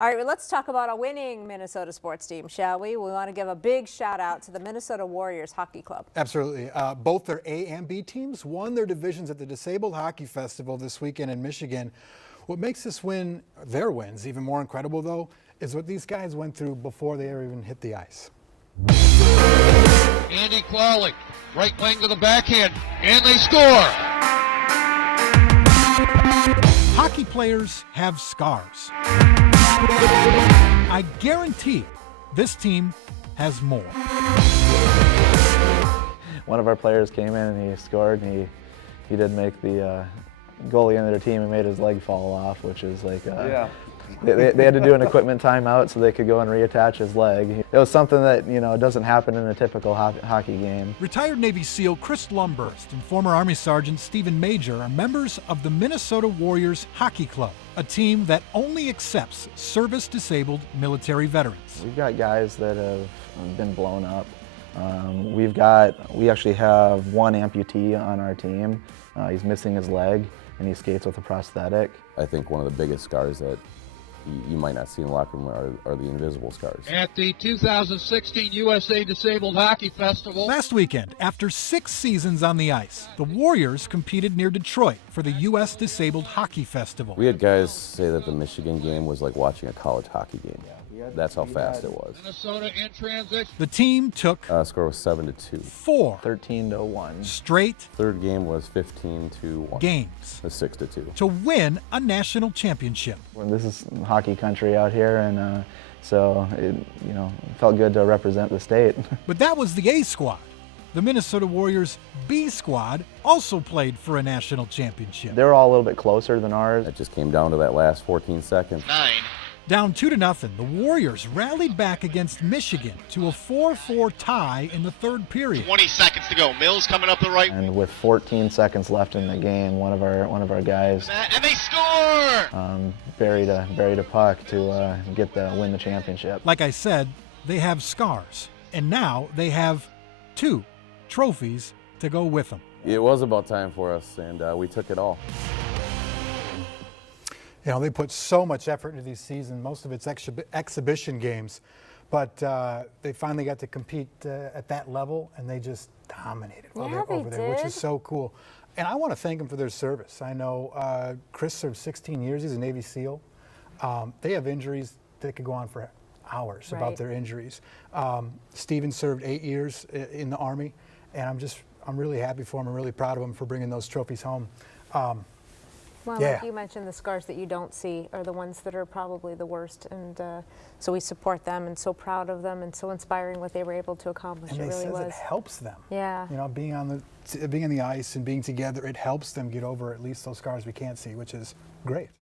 All right, well, let's talk about a winning Minnesota sports team, shall we? We want to give a big shout out to the Minnesota Warriors Hockey Club. Absolutely. Both their A and B teams won their divisions at the Disabled Hockey Festival this weekend in Michigan. What makes this win, their wins, even more incredible, though, is what these guys went through before they ever even hit the ice. Andy Clawley, right wing to the backhand, and they score! Hockey players have scars. I guarantee this team has more. One of our players came in and he scored, and he did make the goalie of their team and made his leg fall off, which is like they had to do an equipment timeout so they could go and reattach his leg. It was something that, you know, doesn't happen in a typical hockey game. Retired Navy SEAL Chris Lumburst and former Army Sergeant Stephen Major are members of the Minnesota Warriors Hockey Club, a team that only accepts service-disabled military veterans. We've got guys that have been blown up. We actually have one amputee on our team. He's missing his leg and he skates with a prosthetic. I think one of the biggest scars that you might not see in the locker room are the invisible scars. At the 2016 USA Disabled Hockey Festival. Last weekend, after 6 seasons on the ice, the Warriors competed near Detroit for the US Disabled Hockey Festival. We had guys say that the Michigan game was like watching a college hockey game. That's how fast it was. Minnesota in transition. The team took Score was 7-2. 13-1. straight Third game was 15-1. games It was 6-2. to win a national championship. This is hockey country out here, and so it felt good to represent the state. But that was the A squad. The Minnesota Warriors B squad also played for a national championship. They were all a little bit closer than ours. It just came down to that last 14 seconds. 9. Down 2-0, the Warriors rallied back against Michigan to a 4-4 tie in the third period. 20 seconds to go. Mills coming up the right. And with 14 seconds left in the game, one of our guys And they score! buried a puck to win the championship. Like I said, they have scars, and now they have 2 trophies to go with them. It was about time for us, and we took it all. You know, they put so much effort into these seasons. Most of it's exhibition games, but they finally got to compete at that level, and they just dominated over there, which is so cool. And I want to thank them for their service. I know Chris served 16 years. He's a Navy SEAL. They have injuries that could go on for hours about their injuries. Stephen served 8 years in the Army, and I'm really happy for him. I'm really proud of him for bringing those trophies home. Well, like you mentioned, the scars that you don't see are the ones that are probably the worst, and so we support them and so proud of them and so inspiring what they were able to accomplish. And it really was. It helps them. Yeah. You know, being on the ice and being together, it helps them get over at least those scars we can't see, which is great.